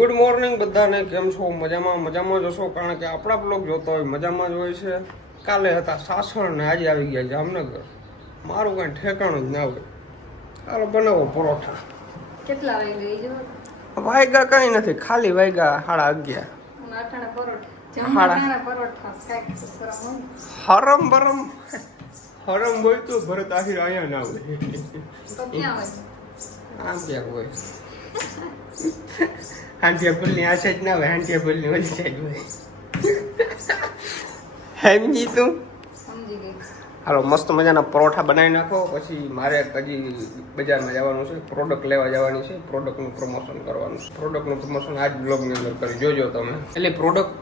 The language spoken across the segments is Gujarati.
ગુડ મોર્નિંગ બધાને કેમ છો? મજામાં મજામાં જશો કારણ કે આપણા બ્લોગ જોતા હોય મજામાં જ હોય છે. કાલે હતા સાસણ ને આજે આવી ગયા જામનગર. મારું કાંઈ ઠેકાણું જ ના હોય. ચાલો બનાવો પરોઠા. કેટલા વાયગા કાંઈ નથી ખાલી વાયગા સાડા અગિયાર. હરમ બરમ. હરમ હોય તો ભરત આહિર અહીંયા ના હોય? આમ ક્યાંક હોય. હાંડિયા પુલની આ સાઈડ ના હોય પુલની ઓલી સાઈડ હોય. હેમજી તું? સમજી હાલો મસ્ત મજાના પરોઠા બનાવી નાખો પછી મારે હજી બજારમાં જવાનું છે પ્રોડક્ટ લેવા જવાની છે પ્રોડક્ટનું પ્રમોશન કરવાનું છે. પ્રોડક્ટનું પ્રમોશન આજ બ્લોગની અંદર કરી જોજો તમે. એટલે પ્રોડક્ટ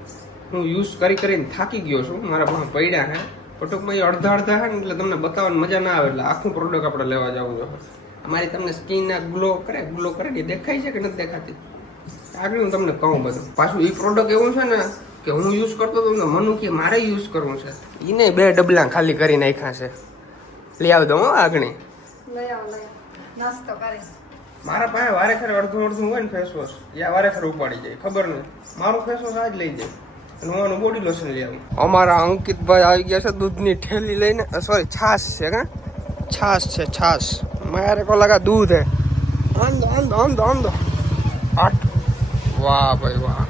હું યુઝ કરી કરીને થાકી ગયો છું મારા પાસે પડ્યા છે ટૂંકમાં એ અડધા અડધા હે ને એટલે તમને બતાવવાની મજા ના આવે એટલે આખું પ્રોડક્ટ આપણે લેવા જવું જોઈએ અમારી તમને સ્કિન ગ્લો કરે ગ્લો કરે ને દેખાય છે કે નથી દેખાતી? આગળ હું તમને કહું બધું. પાછું એ પ્રોડક્ટ એવું છે ને કે હું યુઝ કરતો હતો ને મનુ કે મારે યુઝ કરવું છે. એને બે ડબલા ખાલી કરી નાખ્યા છે. લઈ આવ દઉં હો આગળ. લઈ આવો લઈ આવો. નાસ્તો કરી. મારા પાસે વારે ખરે અડધું અડધું હોય ને ફેસ વોશ એ વારે ખરે ઉપાડી જાય. ખબર નહીં. મારું ફેસ વોશ આજ લઈ જાય. અને હું બોડી લોશન લઈ આવું. અમારા અંકિતભાઈ આવી ગયા છે દૂધની ઠેલી લઈને. સોરી છાશ છે કા છાશ છે છાશ. મારે કો લગા દૂધ હે આંધો આંધો આંધો આંધો આઠ વાહ ભાઈ વાહ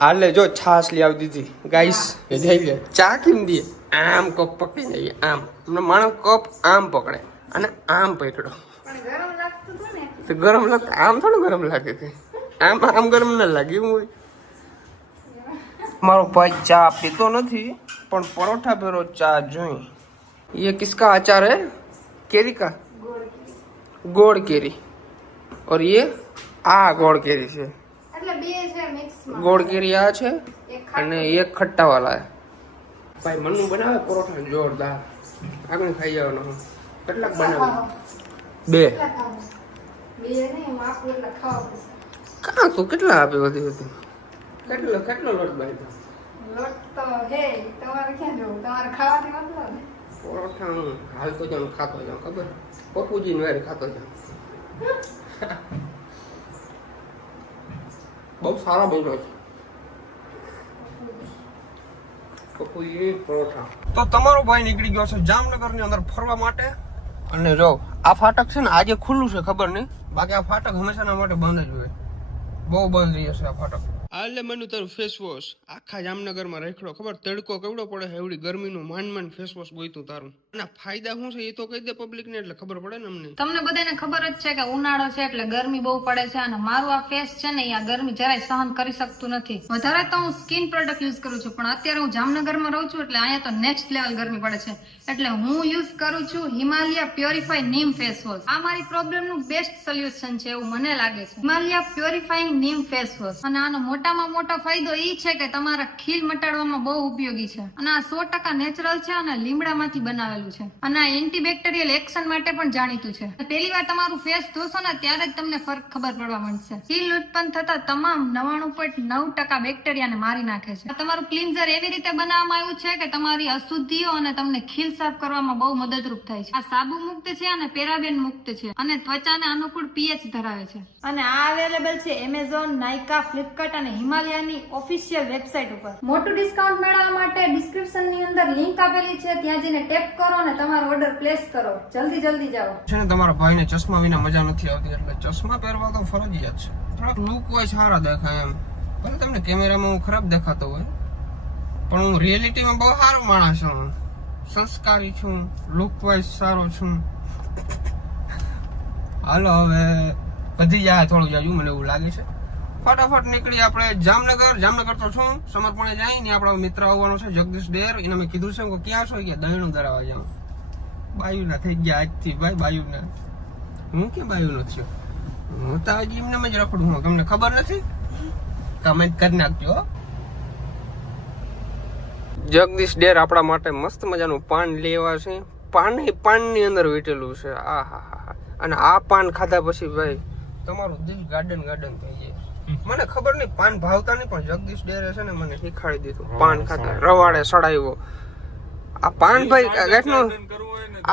હાલે જો છાશ લઈ આવી દીધી ગાઈસ એ જઈ લે ચા કેમ દે આમ કપ પકડી જઈએ આમ હમણાં માણસ કપ આમ પકડે અને આમ પકડો પણ ગરમ લાગતું હતું ને તો ગરમ લાગે આમ થોડું ગરમ લાગે છે આમ આમ ગરમ ના લાગે એવું હોય મારો ભાઈ ચા પીતો નથી પણ પરોઠા ભેરો ચા જોઈ ये किसका अचार है केरी का ગોળ કેરી. ઓર ये આ ગોળ કેરી છે. એટલે બે છે મિક્સ ગોળ કેરી આ છે અને એક ખટ્ટા વાળા છે. ભાઈ મનનું બનાવે પરોઠા જોરદાર. આગળ ખાઈ જવાનો. કેટલાક બનાવે? બે. બે નહીં માપ એટલા ખાવા કા તું કેટલા આપી બધી હતી કેટલો કેટલો લોટ ભાઈ લોટ તો હે તમારે ક્યાં જવું? તમારે ખાવાથી મતલબ પરોઠા હું હાલતો જાઉં ખાતો જાઉં ખબર? પપ્પુજી નો ખાતો જાઉં બહુ સારા બન્યો છે. પરોઠા. તો તમારો ભાઈ નીકળી ગયો છે જામનગરની અંદર ફરવા માટે. અને જો, આ ફાટક છે ને આજે ખુલ્લું છે, ખબર નહીં? બાકી આ ફાટક હંમેશાના માટે બંધ જ હોય. બહુ બંધ રહી છે આ ફાટક. હાલે મનુ તારું ફેસ વોશ આખા જામનગરમાં રેખડો. ખબર? તડકો કેવડો પડે એવડી ગરમીનું માંડ માંડ ફેસ વોશ બોયતું તારું. અને ફાયદા શું છે એ તો કહી દે પબ્લિક ને, એટલે ખબર પડે ને અમને. તમને બધાને ખબર જ છે કે ઉનાળો છે એટલે ગરમી બહુ પડે છે અને મારું આ ફેસ છે ને આ ગરમી જરાય સહન કરી શકતું નથી. વધારે તો હું સ્કિન પ્રોડક્ટ યુઝ કરું છું, પણ અત્યારે હું જામનગરમાં રહું છું એટલે અહીંયા તો નેક્સ્ટ લેવલ ગરમી પડે છે. એટલે હું યુઝ કરું છું Himalaya purify neem face wash આ મારી પ્રોબ્લેમનું બેસ્ટ સોલ્યુશન છે એવું મને લાગે છે. Himalaya purifying neem face wash અને આનો મોટામાં મોટો ફાયદો એ છે કે તમારા ખીલ મટાડવામાં બહુ ઉપયોગી છે. અને આ સો ટકા નેચરલ છે અને લીમડામાંથી બનાવેલું છે. અને આ એન્ટીબેક્ટેરિયલ એક્શન માટે પણ જાણીતું છે. પહેલી વાર તમારું ફેસ ધોશો ને ત્યારે જ તમને ફરક ખબર પડવા માંડશે. ખીલ ઉત્પન્ન થતા તમામ નવાણું પોઈન્ટ નવ ટકા બેક્ટેરિયાને મારી નાખે છે. તમારું ક્લિન્ઝર એવી રીતે બનાવવામાં આવ્યું છે કે તમારી અશુદ્ધિઓ અને તમને ખીલ સાફ કરવામાં બહુ મદદરૂપ થાય છે. આ સાબુ મુક્ત છે અને પેરાબેન મુક્ત છે અને ત્વચાને અનુકૂળ પીએચ ધરાવે છે. અને આ અવેલેબલ છે એમેઝોન નાઇકા ફ્લિપકાર્ટ અને હિમાલયાની ઓફિશિયલ વેબસાઇટ ઉપર. મોટું ડિસ્કાઉન્ટ મેળવવા માટે ડિસ્ક્રિપ્શનની અંદર લિંક આપેલી છે. ત્યાં જઈને ટેપ કરો અને તમારો ઓર્ડર પ્લેસ કરો. જલ્દી જલ્દી જાઓ. છે ને તમારા ભાઈને ચશ્મા વિના મજા નથી આવતી. એટલે ચશ્મા પહેરવા તો ફરજિયાત છે. થોડાક લુક હોય સારા દેખાય એમ. ભલે તમને કેમેરામાં હું ખરાબ દેખાતો હોય પણ હું રિયલિટીમાં બહુ સારો માણસ છું. હું. સંસ્કારી છું લુક વાઇઝ સારો છું. હાલો હવે વધી જાય થોડું જાજુ મને એવું લાગે છે. ફટાફટ નીકળી આપણે જામનગર. જામનગર તો છું, સમર્પણે જાય, ને આપણા મિત્ર આવવાનો છે, જગદીશ ડેર. એને મેં કીધું છે ક્યાં છો? કે દહીણું ધરાવા જાઉં. બાયુના થઈ ગયા આજથી, ભાઈ, બાયુના. હું કે બાયુનો થયો હું તો હજી એમને જ રખડું હું તમને ખબર નથી? કમેન્ટ કરી નાખજો. જગદીશ ડેર આપણા માટે મસ્ત મજાનું પાન લેવા છે. પાન પાનની અંદર વીટેલું છે. આ હા હા. અને આ પાન ખાધા પછી, ભાઈ તમારું દિલ ગાર્ડન ગાર્ડન થઈ જાય. મને ખબર નહીં પાન ભાવતા નહીં પણ જગદીશ ડેરે છે ને મને શીખાડી દીધું. પાન ખાતા રવાડે સડાવ્યો. આ પાન ભાઈ ગાંઠનું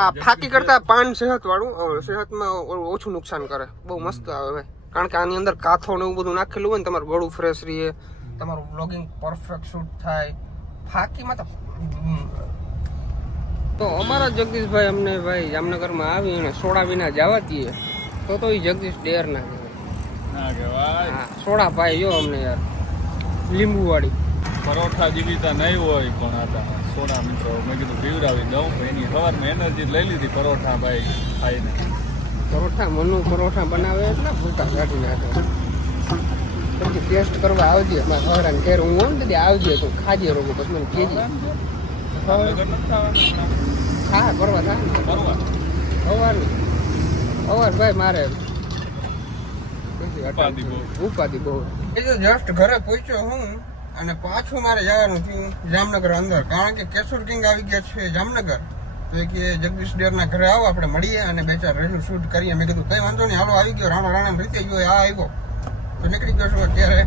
આ ફાકી કરતા પાન સેહત વાળું સેહતમાં ઓછું નુકસાન કરે. બહુ મસ્ત આવે ભાઈ. કારણ કે આની અંદર કાથો ને એવું બધું નાખેલું હોય ને તમારું ગળું ફ્રેશ રહે. તમારું બ્લોગિંગ પરફેક્ટ શૂટ થાય. ફાકીમાં તો તો અમારા જગદીશભાઈ અમને ભાઈ જામનગરમાં આવી અને સોડા વિના જવા દઈએ. તો તો એ જગદીશ ડેર ના કહેવાય. સોડા ભાઈ જો અમને યાર લીંબુ વાળી પરોઠા જીવીતા નહીં હોય પણ હતા સોડા મિત્રો મેં કીધું પીવડાવી દઉં એની સવારમાં એનર્જી લઈ લીધી પરોઠા ભાઈ ખાઈને. પરોઠા મનુ પરોઠા બનાવે એટલે ભૂકા કાઢી નાખે પછી ટેસ્ટ કરવા આવજે મારા ઘોડાને ઘેર હું હોઉં ને આવજે તો ખાજે રોગો પછી મને જામનગર હા કરવા થાય ને. પરવા અવારનું મારે ઉપાધિ બહુ. બહુ. એ તો જસ્ટ ઘરે પહોંચ્યો હું અને પાછું મારે જવાનું થયું જામનગર અંદર. કારણ કે કેશોર કિંગ આવી ગયા છે જામનગર. તો કે જગદીશ ડેરના ઘરે આવો આપણે મળીએ અને બે ચાર રજૂ શૂટ કરીએ. મેં કીધું કંઈ વાંધો નહીં હાલો આવી ગયો રાણા રાણા રીતે ગયો આ આવ્યો. તો નીકળી ગયો છું અત્યારે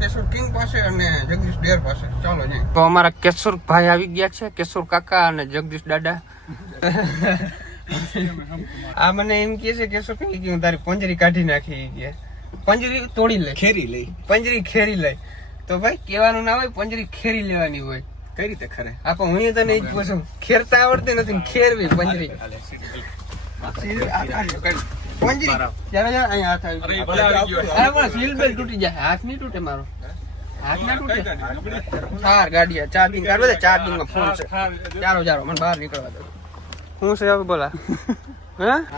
કેશોર કિંગ પાસે અને જગદીશ ડેર પાસે. ચાલો જઈએ તો અમારા કેશોર ભાઈ આવી ગયા છે કેશોર કાકા અને જગદીશ દાદા. આ મને એમ કે છે કે શું કે ગયું તારી પંજરી કાઢી નાખી કે. પંજરી તોડી લે. ખેરી લઈ. પંજરી ખેરી લઈ તો ભાઈ કહેવાનું ના હોય પંજરી ખેરી લેવાની હોય. કઈ રીતે ખરે? આ પણ હું તને એ જ પૂછું. ખેરતા આવડતી નથી ખેરવી પંજરી. પંજરી. હાથ આવી અરે, ગયો. ગયો. પણ સીલ બેલ્ટ તૂટી જાય. હાથ નહીં તૂટે મારો. હાથ ના તૂટે. ગાડી? ચાર ગાડી ચાર્જિંગ કાર બધા ચાર્જિંગમાં ફોન છે. ચાલો ચાલો મને બહાર નીકળવા દો. હું છે હવે બોલા.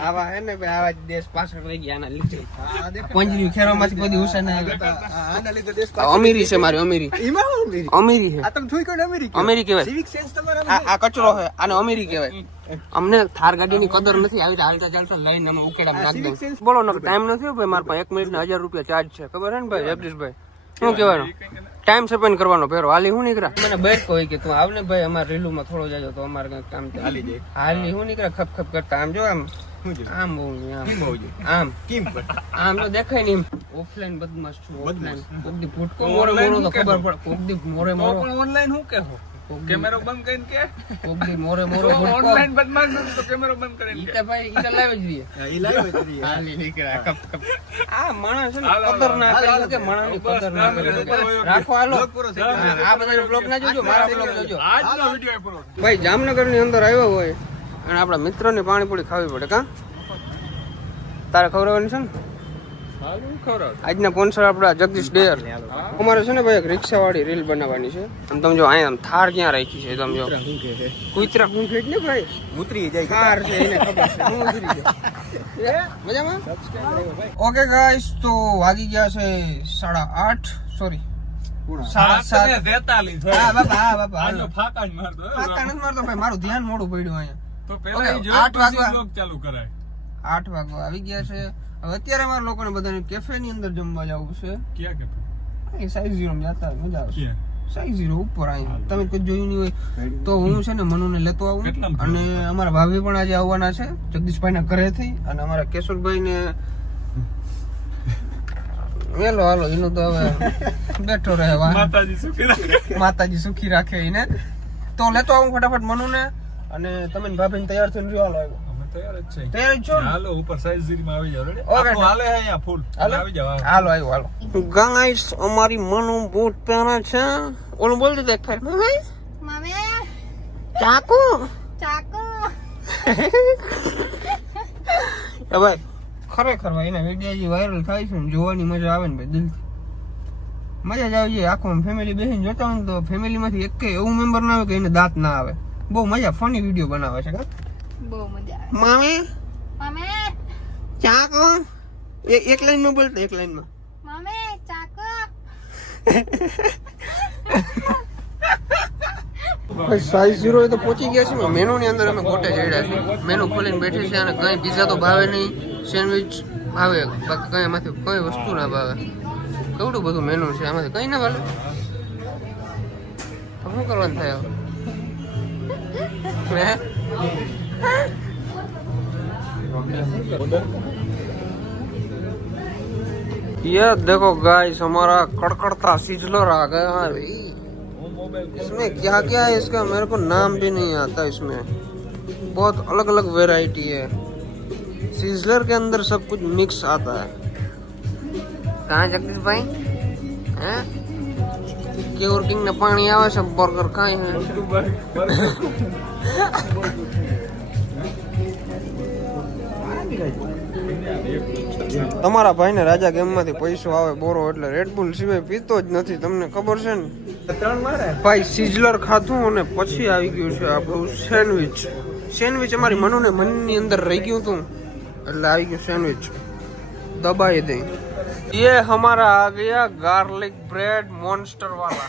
આવા હે ને ભાઈ આવા દેશ પાછળ રહી ગયા આના લીધે. પંજરી ખેરવામાંથી કોઈ હુસેન આના લીધે દેશ અમીરી છે મારી અમીરી. એમાં અમીરી? અમીરી છે. આ તમે જોઈ કોણ અમીરી અમીરી કહેવાય. સિવિક સેન્સ તમારા આ આ કચરો છે. આને અમીરી કહેવાય. અમને થાર ગાડીની કદર નથી આવી હાલતા ચાલતા લઈને અમે ઉકેડા નાખ દઉં. બોલો ને ટાઈમ નથી ભાઈ મારા પાસે એક મિનિટ ને હજાર રૂપિયા ચાર્જ છે. ખબર છે ને ભાઈ જગદીશભાઈ શું કહેવાનું? ટાઈમ સ્પેન્ડ કરવાનો પહેરો હાલી હું નીકળ્યા? મને બેર કોઈ કે તું આવને ભાઈ અમારે રેલુમાં થોડો જાજો તો અમારે કંઈક કામ. હાલી જાય. હાલી હું નીકળ્યા? ખપ ખપ કરતા. આમ જો આમ. આમ બહુ આમ. બહુ આમ. કેમ આમ તો દેખાય નહીં. ઓફલાઈન બદમાશ છું ઓફલાઈન કોક દી ફૂટકો મોરે મોરો તો ખબર પડે. કોક દી મોરે મોરો. ઓનલાઈન હું કે કેમેરો બંધ કરીને કે? કોક મોરે મોરો ઓનલાઈન બદમાશ નથી તો કેમેરો બંધ કરીને ઈ તો ભાઈ ઈ તો લાવી જ રહીએ. હા, એ લાવ્યો તો હાલી નીકળ્યા કપ કપ. આ માણસ ને હાલો, હાલો, કદર ના કરી હાલો. શકે માણસની કદર ના કરી લીધું, શકે. બસ, રાખો હાલો. બ્લોગ પૂરો થઈ ગયો. આ બધાનો બ્લોગ ના જોજો મારા બ્લોગ જોજો. આજનો વીડિયો પૂરો ભાઈ જામનગરની અંદર આવ્યો હોય અને આપણા મિત્રની પાણીપુરી ખાવી પડે કા? તારે ખવડાવવાની છે ને? ખબર આજના સ્પોન્સર આપણા જગદીશ ડેર અમારે છે ને ભાઈ એક રિક્ષા વાળી રીલ બનાવવાની છે. અને તમે જો અહીંયા આમ થાર ક્યાં રાખી છે તમે જો? કુતરા હું ને ભાઈ? ઉતરી જાય. થાર છે એને ખબર છે. હું ઉતરી જાય મજામાં? ઓકે ગાઈસ તો વાગી ગયા છે સાડા આઠ. સોરી મારું ધ્યાન મોડું પડ્યું અહીંયા. આઠ પછી ચાલુ કરાય. આઠ વાગો આવી ગયા છે. હવે અત્યારે અમારા લોકોને બધાને કેફે ની અંદર જમવા જવું છે. ક્યાં કેફે એ સાઈઝ ઝીરો માં જતા હોય, મજા આવશે. સાઈઝ ઝીરો ઉપર આવી તમે કોઈ જોયું નહીં હોય તો હું છે ને મનુને લેતો આવું. અને અમારા ભાભી પણ આજે આવવાના છે જગદીશભાઈના ઘરેથી અને અમારા કેશોરભાઈ ને વેલો હાલો એનું તો હવે બેઠો રહે માતાજી સુખી રાખે. માતાજી સુખી રાખે એને. તો લેતો આવું ફટાફટ મનુને. અને તમે ને ભાભીને તૈયાર થઈને રહ્યો હાલો આવ્યો. તૈયાર જ છે. તૈયાર જ છો હાલો ઉપર સાઈઝમાં આવી જાવ રેડી? Okay. હાલે હે અહીંયા ફૂલ. આવી જાવ હાલો. આવ્યો હાલો. ગાઈસ અમારી મનુ બૂટ પહેરે છે. ઓલું બોલ દીધું એક ફેર મમ્મી? ચાકુ? ચાકુ. એ ભાઈ ખરેખર ભાઈ એના વીડિયો જે વાયરલ થાય છે ને જોવાની મજા આવે ને ભાઈ દિલથી. મજા જ આવી જાય આખું ફેમિલી બેસીને જોતા હોય ને તો ફેમિલી માંથી એક એવું મેમ્બર ના આવે કે એને દાંત ના આવે. બહુ મજા ફની વીડિયો બનાવે છે બહુ મજા આવે. મામી? મમ્મી ચાકુ એક લાઈનમાં બોલતો એક લાઈનમાં. મામે ચાકુ ભાઈ સાઈઝ ઝીરો તો પહોંચી ગયા છે મેનુ ની અંદર અમે ગોટે ચડ્યા છે મેનુ ખોલીને બેઠી છે અને કઈ પીઝા તો ભાવે નહીં સેન્ડવિચ ભાવે બાકી કઈ એમાંથી કઈ વસ્તુ ના ભાવે. કેવડું બધું મેનુ છે આમાંથી કઈ ના ભાવે? તો શું કરવાનું થાય? હે? ये देखो गाइस हमारा कड़कड़ता सिजलर आ गया है भाई હું મોબાઈલ इसमें क्या क्या है इसका मेरे को नाम भी नहीं आता इसमें बहुत अलग अलग वैरायटी है सीजलर के अंदर सब कुछ मिक्स आता है કાં જગદીશભાઈ હે કેવર કિંગ ને પાણી આવે છે બર્ગર કાંઈ તમારા ભાઈને રાજા ગેમમાંથી પૈસો આવે બોરો એટલે રેડબુલ સિવાય પીતો જ નથી તમને ખબર છે ને ત્રણ મારે ભાઈ સિઝલર ખાધું અને પછી આવી ગયું છે આપણું સેન્ડવિચ સેન્ડવિચ અમારી મનુને મનની અંદર રહી ગયું હતું એટલે આવી ગયું સેન્ડવિચ દબાઈ દઈ ये हमारा आ गया गार्लिक ब्रेड मॉन्स्टर वाला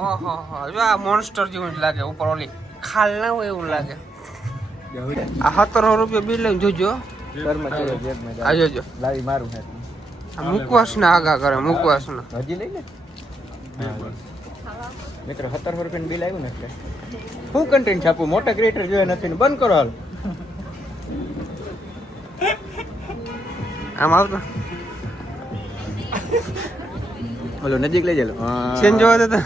ઓહો હો જો આ મોન્સ્ટર જેવું જ લાગે ઉપર ઓલી ખાલ ના હોય એવું લાગે આ સત્તરસો રૂપિયા બિલ લઈને જોજો ઘરમાં ચડ્યો જેબમાં આ જોજો. લાવી મારું હે મુકવાસ ના આગા કરે મુકવાસ ના હજી લઈ લે. મિત્રો સત્તરસો રૂપિયાનું બિલ આવ્યું ને એટલે. હું કન્ટેન્ટ છાપું? મોટા ક્રિએટર જોયા નથી ને. બંધ કરો હાલ. આમ આવતો? ઓલો નજીક લઈ જાય સેન જોવા દેતા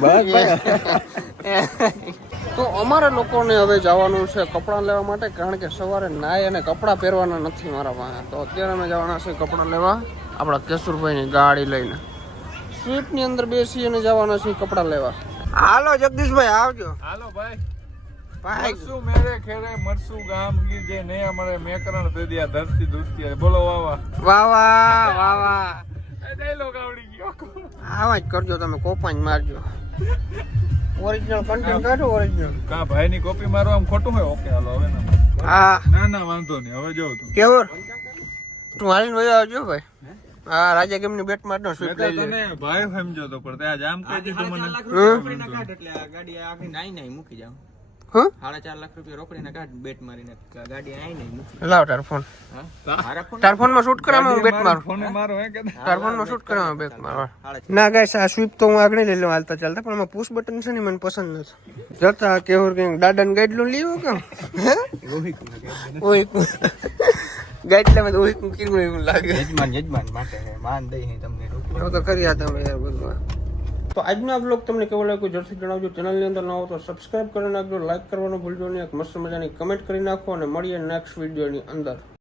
તો અમારા લોકોને હવે જવાનું છે કપડાં લેવા માટે કારણ કે સવારે નાય અને કપડાં પહેરવાના નથી મારા પાસે. તો અત્યારે અમે જવાના છે કપડાં લેવા આપણા કેશુરભાઈની ગાડી લઈને. સ્વીટની અંદર બેસી અને જવાના છે કપડાં લેવા. હાલો જગદીશભાઈ આવજો. હાલો ભાઈ. ભાઈ. મરસું મેરે ખેરે મરસું ગામ ગીર જે નયા અમારે મેકરણ થઈ દિયા ધરતી દૂધતી બોલો વાવા વાહ. વાહ ડાયલોગ આવડી ગયો. આવા જ કરજો તમે કોપાઈ મારજો. ઓરિજિનલ કન્ટેન્ટ કાઢો ઓરિજિનલ કા ભાઈ ની કોપી મારો આમ ખોટું હોય? ઓકે હાલો હવે ના. હા. ના ના વાંધો નહીં હવે જોઉં તું કેવર? તું હાલીને વયો આવજો ભાઈ. હા રાજા કેમની બેટ મારનો સ્વીપ લઈ લે. તને ભાઈ સમજો તો પણ ત્યાં આમ કહી દીધું મને? એટલે આ ગાડી આખી નાઈ નાઈ મૂકી જાવ સાડા ચાર લાખ રૂપિયા રોકડીને કાઢ બેટ મારીને ગાડી આઈ મૂકી. લાવ તાર ફોન. હા? મારા ફોન તાર ફોનમાં શૂટ કરવામાં હું બેટ મારું ફોને મારો હે કે તાર ફોનમાં શૂટ કરવામાં બેટ મારવા ના ગાઈસ આ સ્વીપ તો હું આગળ લઈ લઉં હાલતા ચાલતા પણ એમાં પુશ બટન છે ને મને પસંદ નથી. જતા કેવર કંઈક દાદાને ગાઈડલું ઓય લેવા ઓય કીરું એવું લાગે. યજમાન યજમાન માટે માન દઈ તમને કરી તો કર્યા તમે યાર બધું તો આજનો આ બ્લોગ તમને કેવો લાગ્યો જરૂરથી જણાવજો. ચેનલની અંદર ન હો તો સબસ્ક્રાઇબ કરી નાખજો લાઇક કરવાનું ભૂલજો નહીં. એક મસ્ત મજાની કમેન્ટ કરી નાખો અને મળીએ નેક્સ્ટ વિડીયોની અંદર.